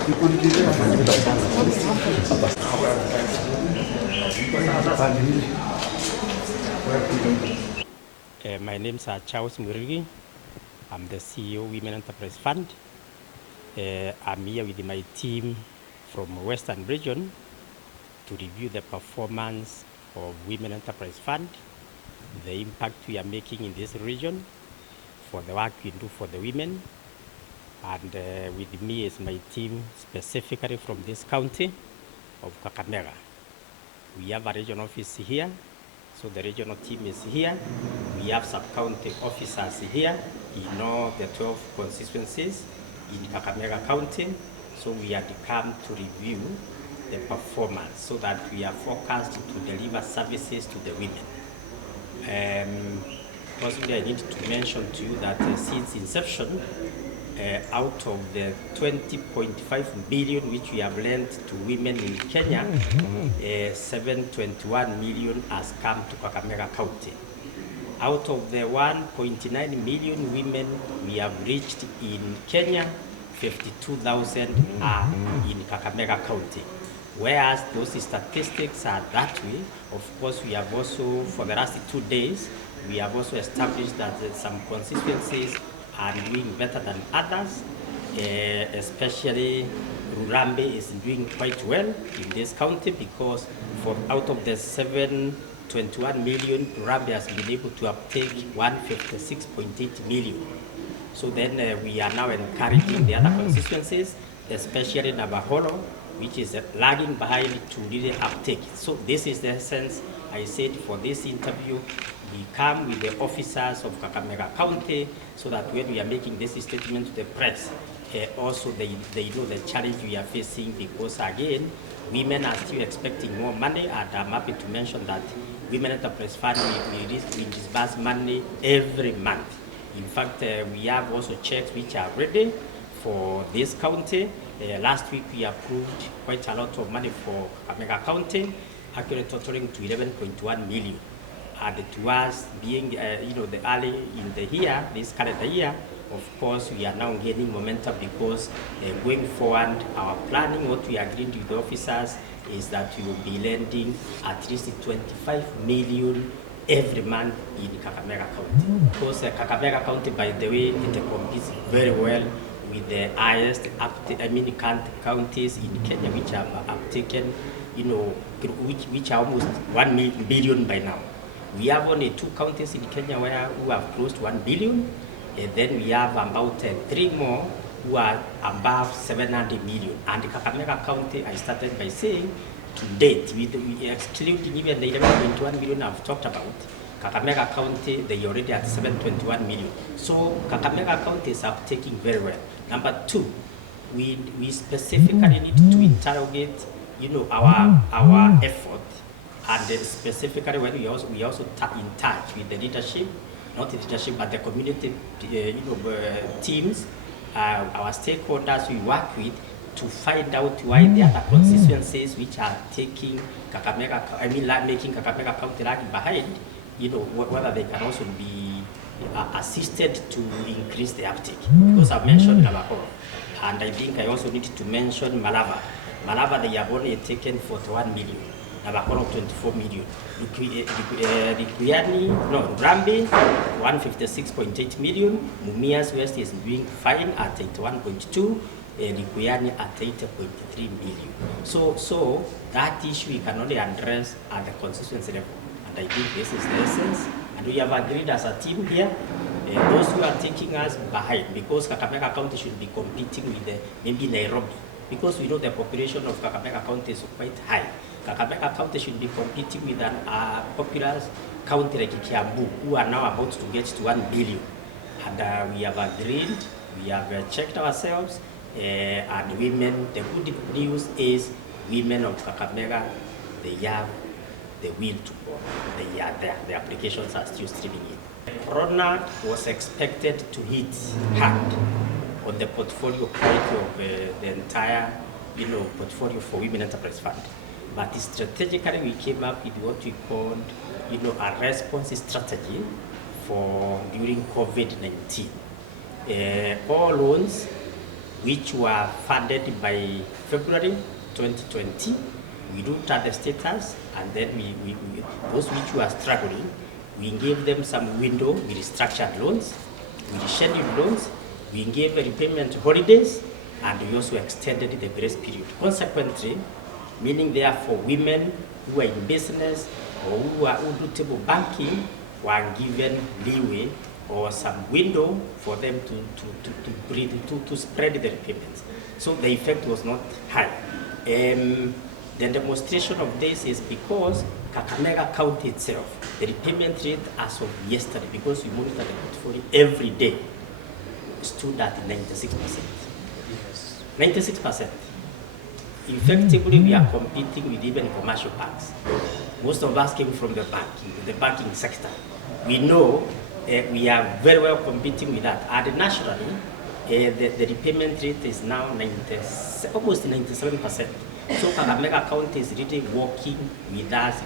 My name is Charles Murigi. I'm the CEO of Women Enterprise Fund. I'm here with my team from Western Region to review the performance of Women Enterprise Fund, the impact we are making in this region for the work we do for the women. And with me is my team specifically from this county of Kakamega. We have a regional office here, so the regional team is here. We have sub-county officers here in all the 12 constituencies in Kakamega County. So we had come to review the performance so that we are focused to deliver services to the women. Possibly I need to mention to you that since inception, out of the 20.5 billion which we have lent to women in Kenya, 721 million has come to Kakamega County. Out of the 1.9 million women we have reached in Kenya, 52,000 are in Kakamega County. Whereas those statistics are that way, of course we have also, for the last 2 days, we have also established that some constituencies are doing better than others, especially Rurambe is doing quite well in this county because out of the 721 million, Rurambe has been able to uptake 156.8 million. So then we are now encouraging the other constituencies, especially Nabaholo, which is lagging behind to really uptake. So this is the essence. I said for this interview, we come with the officers of Kakamega County so that when we are making this statement to the press, also they know the challenge we are facing because again, women are still expecting more money, and I'm happy to mention that Women Enterprise Fund, we disburse money every month. In fact, we have also checks which are ready for this county. Last week we approved quite a lot of money for Kakamega County, actually totaling to 11.1 million. And to us, being the early in the year, this calendar year, of course, we are now gaining momentum because going forward, our planning, what we agreed with the officers is that we will be lending at least 25 million every month in Kakamega County. Because Kakamega County, by the way, it competes very well with the highest counties in Kenya, which have uptaken, which are almost 1 billion by now. We have only 2 counties in Kenya who have close to 1 billion, and then we have about 3 more who are above 700 million. And Kakamega County, I started by saying, to date, excluding even the 11.1 million I've talked about, Kakamega County, they already at 721 million. So Kakamega County is uptaking very well. Number 2, we specifically need to interrogate, our effort. And then specifically when we also in touch with the leadership, not the leadership, but the community, teams, our stakeholders we work with to find out why the other constituencies which are taking Kakamega, making Kakamega County lagging behind, whether they can also be assisted to increase the uptake. Because I've mentioned Nabaholo, and I think I also need to mention Malava. Malava, they have only taken 41 million. Nabaholo 24 million. Rurambe 156.8 million. Mumias West is doing fine at 81.2. Likuyani at 80.3 million. So that issue we can only address at the constituency level. And I think this is the essence. And we have agreed as a team here, those who are taking us behind, because Kakamega County should be competing with maybe Nairobi, because we know the population of Kakamega County is quite high. Kakamega County should be competing with a populous county like Kiambu, who are now about to get to 1 billion. And we have agreed, we have checked ourselves, and women, the good news is women of Kakamega, they have the will to go. They are there. The applications are still streaming in. Corona was expected to hit hard on the portfolio quality of the entire portfolio for Women Enterprise Fund. But strategically we came up with what we called a response strategy for during COVID-19. All loans which were funded by February 2020. We looked at the status, and then those which were struggling, we gave them some window. We restructured loans, we rescheduled loans, we gave repayment holidays, and we also extended the grace period. Consequently, meaning therefore women who are in business or who do table banking were given leeway or some window for them to spread the repayments. So the effect was not high. The demonstration of this is because Kakamega County itself, the repayment rate as of yesterday, because we monitor the portfolio every day, stood at 96%. Yes. 96%. Effectively, we are competing with even commercial banks. Most of us came from the banking sector. We know we are very well competing with that. And nationally, the repayment rate is now almost 97%. So Kakamega County is really working with us,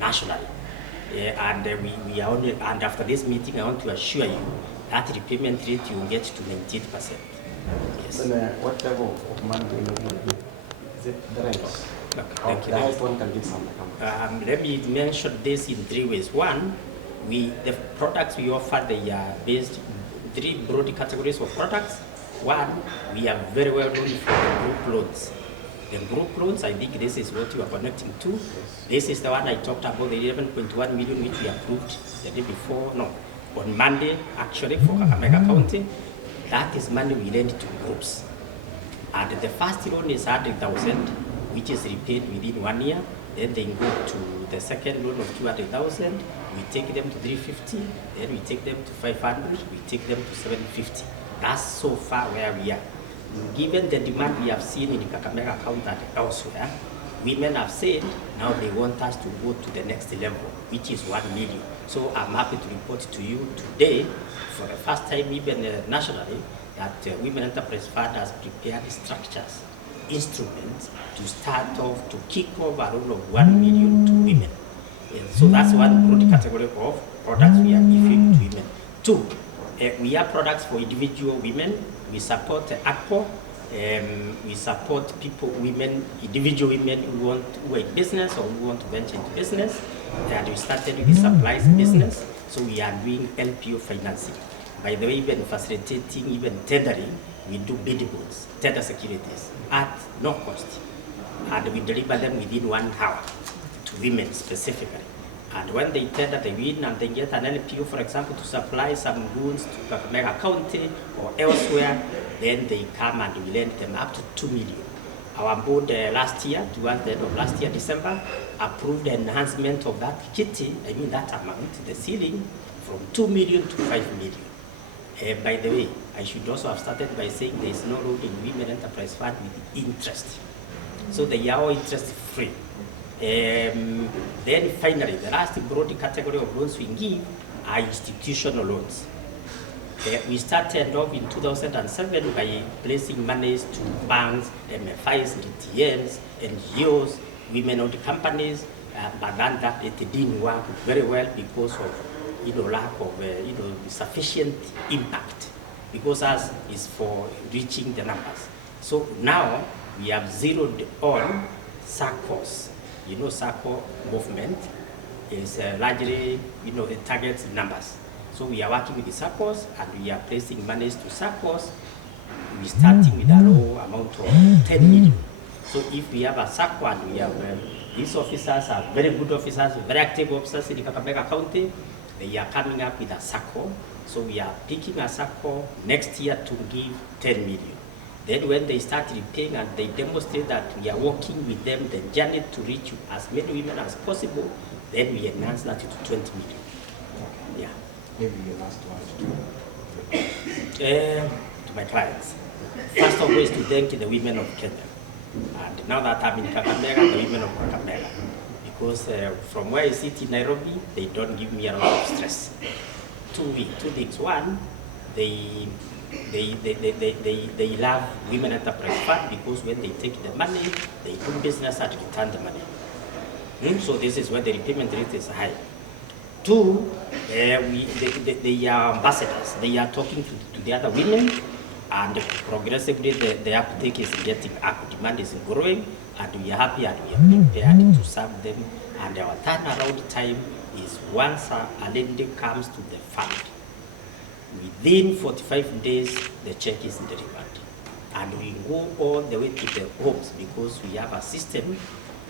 nationally. And we are only, and after this meeting, I want to assure you that repayment rate you will get to 98%. Yes. Then, what level of money do you need? Is it the rents? Okay, thank you. The highest one can give some. Let me mention this in three ways. One, the products we offer, they are based three broad categories of products. One, we are very well known for the group loans. The group loans, I think this is what you are connecting to. Yes. This is the one I talked about, the 11.1 million which we approved the day before, on Monday, actually, for Kakamega County. That is money we lend to groups. And the first loan is 100,000, which is repaid within 1 year. Then they go to the second loan of 200,000. We take them to 350. Then we take them to 500. We take them to 750. That's so far where we are. Given the demand we have seen in the Kakamega County and elsewhere, women have said now they want us to go to the next level, which is 1 million. So I'm happy to report to you today, for the first time even nationally, that Women Enterprise Fund has prepared structures, instruments to start off, to kick off a loan of 1 million to women. And so that's one broad category of products we are giving to women. Two, we have products for individual women. We support ACPO. We support individual women who are in business or who want to venture into business. And we started with the supplies business. So we are doing LPO financing. By the way, even facilitating, even tendering, we do bid bonds, tender securities at no cost. And we deliver them within 1 hour to women specifically. And when they tender, they win and they get an LPO, for example, to supply some goods to Kakamega County or elsewhere, then they come and we lend them up to 2 million. Our board last year, towards the end of last year, December, approved the enhancement of that kitty, that amount, the ceiling, from 2 million to 5 million. By the way, I should also have started by saying there is no loan in Women Enterprise Fund with interest. So they are all interest free. Then finally, the last broad category of loans we give are institutional loans. We started off in 2007 by placing monies to banks, MFIs, DTNs, NGOs, women-owned companies, but then that it didn't work very well because of lack of sufficient impact, because us is for reaching the numbers. So now we have zeroed on SACCOs. SACCO movement is largely, it targets numbers. So we are working with the SACCOs and we are placing monies to SACCOs. We're starting with a low amount of 10 million. So if we have a SACCO and we have these officers are very good officers, very active officers in the Kakamega County, they are coming up with a SACCO. So we are picking a SACCO next year to give 10 million. Then when they start repaying and they demonstrate that we are working with them, the journey to reach as many women as possible, then we enhance that to 20 million. Yeah. Maybe your last one to my clients. First of all is to thank the women of Kenya. And now that I'm in Kakamega, the women of Kakamega. Because from where I sit in Nairobi, they don't give me a lot of stress. Two things. One, they love Women Enterprise Fund because when they take the money, they do business and return the money. So this is where the repayment rate is high. Two, they are ambassadors. They are talking to the other women And progressively the uptake is getting up, demand is growing, and we are happy and we are prepared to serve them. And our turnaround time is once a lady comes to the fund, within 45 days the check is delivered. And we go all the way to the homes because we have a system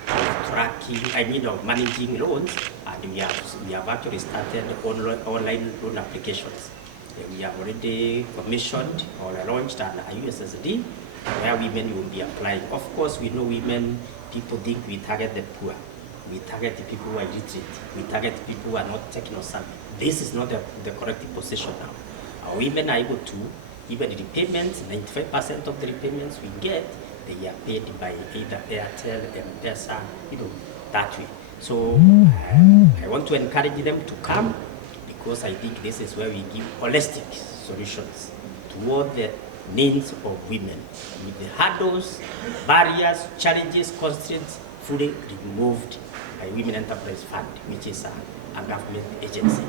of tracking, of managing loans, and we have actually started online loan applications. We have already commissioned or launched an USSD where women will be applying. Of course, we know women, people think we target the poor. We target the people who are illiterate. We target people who are not taking on something. This is not the correct position now. Our women are able to, even the repayments, 95% of the repayments we get, they are paid by either Airtel, M-Pesa, that way. So I want to encourage them to come, because I think this is where we give holistic solutions to all the needs of women, with the hurdles, barriers, challenges, constraints fully removed by Women Enterprise Fund, which is a government agency.